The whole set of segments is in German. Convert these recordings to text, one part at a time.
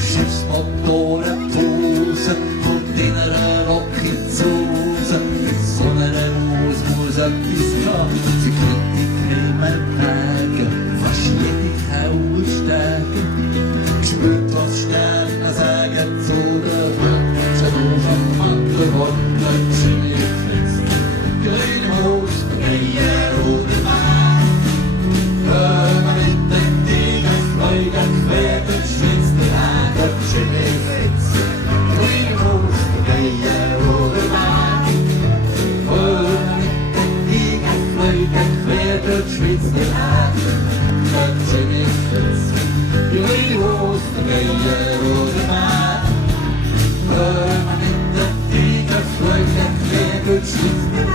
Schiffsmotoren pausen und in einer Rockizose. So einer muss etwas gehen. Sie könnte keiner prägen, fast jede Haue steigen. Spürt, was Sterne sagen zu den Menschen auf dem Mantelhorn. Jimmy Fritz, grüne Maus, Geier oder Mann. Hör mal mit den Tiger fliegen, quer durch Schweiz die Hände. Jimmy Fritz, grüne Maus, Geier oder Mann. Hör mal mit den Tiger fliegen, quer durch Schweiz die Hände. Jimmy Fritz, grüne Maus, Geier oder Mann. Hör mal mit den Tiger fliegen, quer durch Schweiz die Hände.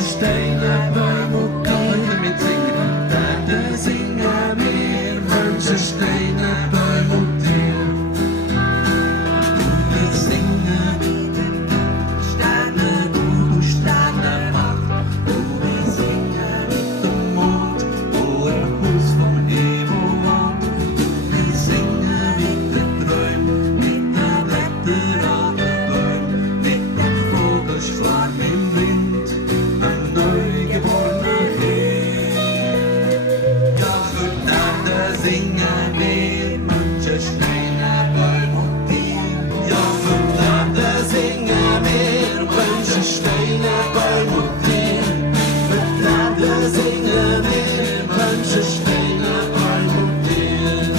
Steine, Bäume und Tiere mit singen. Dann singen wir Menschen, Steine, Bäume und Tiere. Und wir singen mit den Sternen, du Sterne macht. Und wir singen mit dem Mond, wo im Haus vom Himmel wohnt. Und wir singen mit den Träumen, mit den Blättern an den Bäumen, mit dem Vogelschwarm im Wind. Singen wir Menschen, Steine, Bäume und Tiere. Ja, für Länder singen wir Menschen, Steine, Bäume und Tiere. Für Länder singen wir Menschen, Steine, Bäume und Tiere.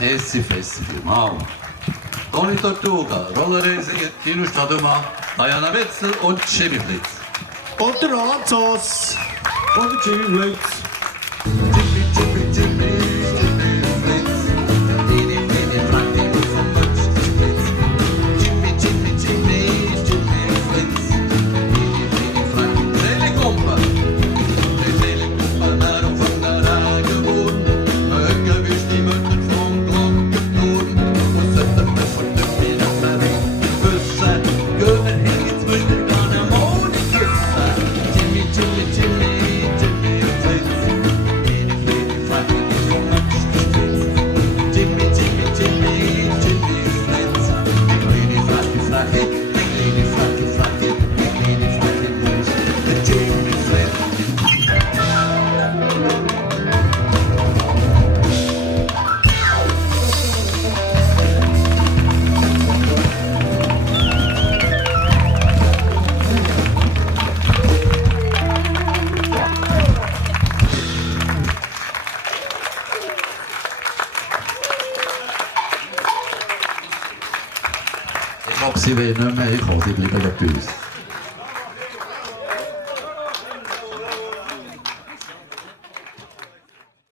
Merci Festival. Toni Tortuga, Rollerracing, Kino Staduma, Diana Wetzel und Jimmy Fritz. Und der Roland Sauce und der Jimmy Fritz. Jimmy, Jimmy, Jimmy, Jimmy Fritz. Dini, Dini, fragt ihn vom Mönchsfritz. Jimmy, Jimmy, Jimmy, Jimmy Fritz. Dini, Dini, fragt ihn, Telekompa. Telekompa, darum von der Rage wurden. Möge wüsst die Möchten vom Glockenturm. Was hat er mir von dem Wiederfall? Küssen, gönnen hängen zwischen den Monden küssen. Jimmy, Jimmy, Jimmy, Jimmy Fritz. Dini, Dini, fragt ihn vom Mönchsfritz. Jimmy, Jimmy, Jimmy, Jimmy Fritz. Dini, fragt ihn, fragt ihn. Dini, fragt ihn, fragt ihn. Dini, fragt ihn, wo ist der Jimmy Fritz? Ich glaube, sie will nicht mehr kommen, sie bleiben bei uns.